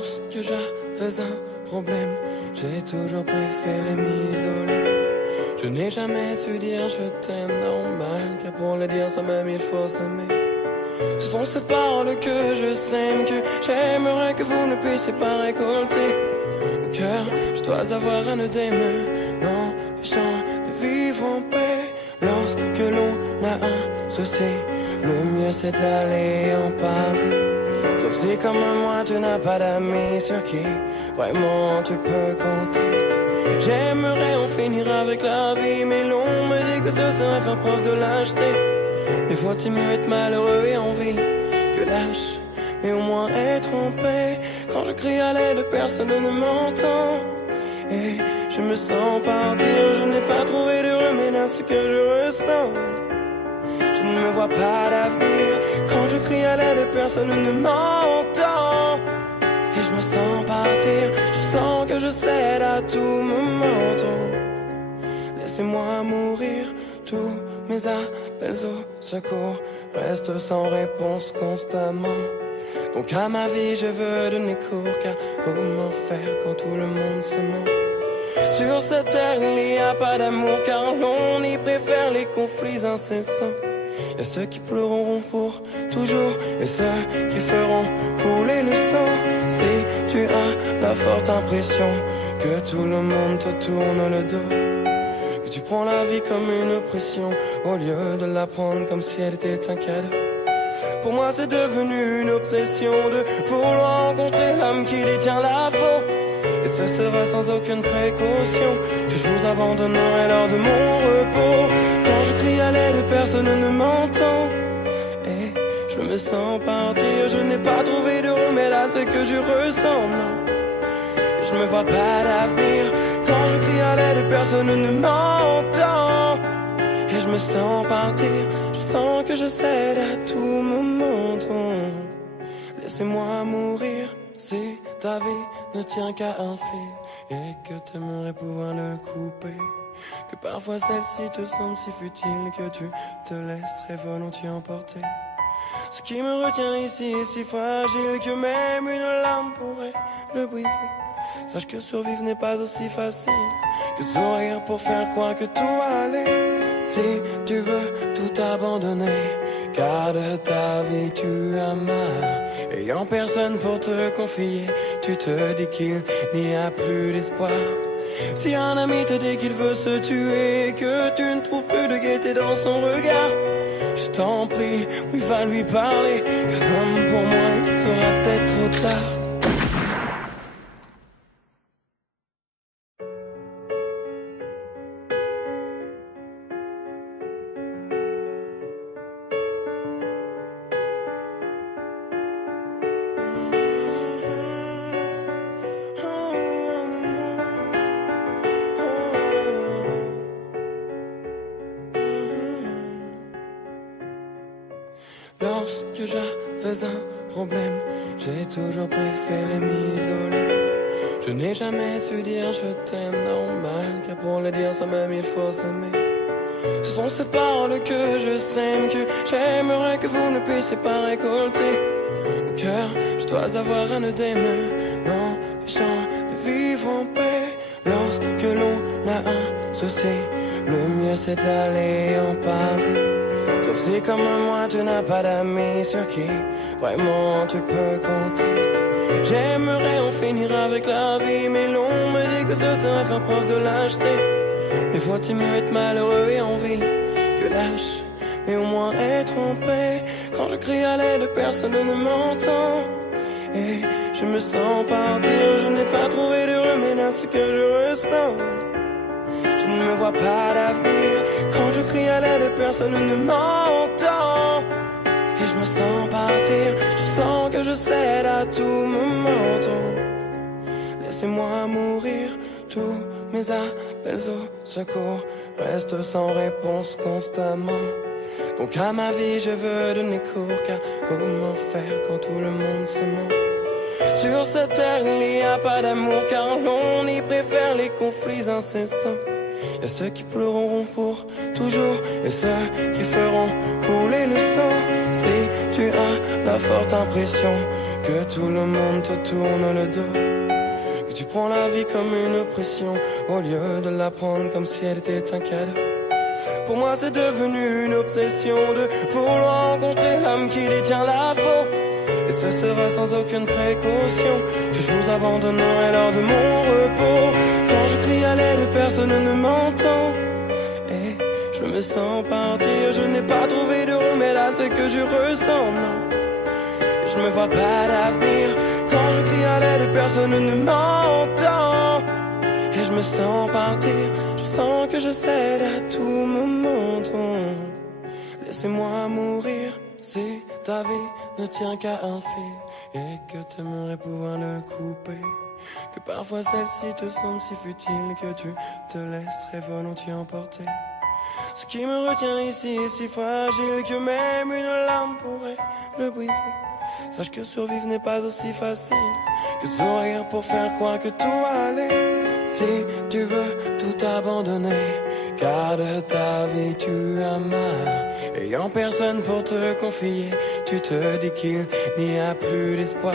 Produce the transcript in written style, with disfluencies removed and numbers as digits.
Lorsque j'avais un problème, j'ai toujours préféré m'isoler. Je n'ai jamais su dire je t'aime normal, car pour le dire soi-même il faut s'aimer. Ce sont ces paroles que je sème, que j'aimerais que vous ne puissiez pas récolter. Au cœur, je dois avoir un œdème, m'empêchant de vivre en paix. Lorsque l'on a un souci, le mieux c'est d'aller en parler. Sauf si comme moi tu n'as pas d'amis sur qui vraiment tu peux compter. J'aimerais en finir avec la vie, mais l'on me dit que ce serait faire preuve de lâcheté. Mais faut-il mieux être malheureux et en vie que lâche, mais au moins être en paix. Quand je crie à l'aide, personne ne m'entend. Et je me sens partir, je n'ai pas trouvé de remède à ce que je ressens. Je ne me vois pas d'avenir. Quand je crie à l'aide, personne ne m'entend. Et je me sens partir, je sens que je cède à tout moment. Laissez-moi mourir, tous mes appels au secours restent sans réponse constamment. Donc à ma vie je veux donner cours, car comment faire quand tout le monde se ment? Sur cette terre il n'y a pas d'amour, car l'on y préfère les conflits incessants. Il y a ceux qui pleureront pour toujours et ceux qui feront couler le sang. Si tu as la forte impression que tout le monde te tourne le dos, que tu prends la vie comme une oppression au lieu de la prendre comme si elle était un cadeau. Pour moi c'est devenu une obsession de vouloir rencontrer l'âme qui détient la faute. Et ce sera sans aucune précaution que je vous abandonnerai lors de mon repos. Quand je crie à l'aide, personne ne m'entend. Et je me sens partir, je n'ai pas trouvé de remède à ce que je ressens, non. Et je me vois pas d'avenir. Quand je crie à l'aide, personne ne m'entend. Et je me sens partir, je sens que je cède à tout moment. Laissez-moi mourir. Si ta vie ne tient qu'à un fil et que t'aimerais pouvoir le couper, que parfois celle-ci te semble si futile que tu te laisserais volontiers emporter. Ce qui me retient ici est si fragile que même une lame pourrait le briser. Sache que survivre n'est pas aussi facile que de sourire pour faire croire que tout va aller. Si tu veux tout abandonner, car de ta vie tu as marre, ayant personne pour te confier, tu te dis qu'il n'y a plus d'espoir. Si un ami te dit qu'il veut se tuer, que tu ne trouves plus de gaieté dans son regard, je t'en prie, oui va lui parler, car comme pour moi il sera peut-être trop tard. Lorsque j'avais un problème, j'ai toujours préféré m'isoler. Je n'ai jamais su dire je t'aime normal, car pour le dire soi-même il faut s'aimer. Ce sont ces paroles que je sème, que j'aimerais que vous ne puissiez pas récolter. Au cœur, je dois avoir un œdème, m'empêchant de vivre en paix. Lorsque l'on a un souci, le mieux c'est d'aller en parler. Sauf si comme moi tu n'as pas d'amis sur qui vraiment tu peux compter. J'aimerais en finir avec la vie, mais l'on me dit que ce serait faire preuve de lâcheté. Mais faut-il mieux être malheureux et en vie que lâche, mais au moins être en paix. Quand je crie à l'aide, personne ne m'entend. Et je me sens partir, je n'ai pas trouvé de remède à ce que je ressens. Je ne me vois pas d'avenir. Quand je crie à l'aide, personne ne m'entend. Et je me sens partir, je sens que je cède à tout moment. Laissez-moi mourir, tous mes appels au secours restent sans réponse constamment. Donc à ma vie je veux donner cours, car comment faire quand tout le monde se ment? Sur cette terre il n'y a pas d'amour, car l'on y préfère les conflits incessants. Il y a ceux qui pleureront pour toujours et ceux qui feront couler le sang. Si tu as la forte impression que tout le monde te tourne le dos, que tu prends la vie comme une oppression au lieu de la prendre comme si elle était un cadeau. Pour moi c'est devenu une obsession de vouloir rencontrer l'âme qui détient la faux. Et ce sera sans aucune précaution que je vous abandonnerai lors de mon repos. Quand je crie à l'aide, personne ne m'entend et je me sens partir. Je n'ai pas trouvé de remède à ce que je ressens, non. Et je me vois pas d'avenir. Quand je crie à l'aide, personne ne m'entend et je me sens partir. Je sens que je cède à tout moment, donc laissez-moi mourir. Si ta vie ne tient qu'à un fil et que t'aimerais pouvoir le couper, que parfois celle-ci te semble si futile que tu te laisserais volontiers emporter. Ce qui me retient ici est si fragile que même une lame pourrait le briser. Sache que survivre n'est pas aussi facile que de sourire pour faire croire que tout va aller. Si tu veux tout abandonner, garde ta vie, tu as marre. Ayant personne pour te confier, tu te dis qu'il n'y a plus d'espoir.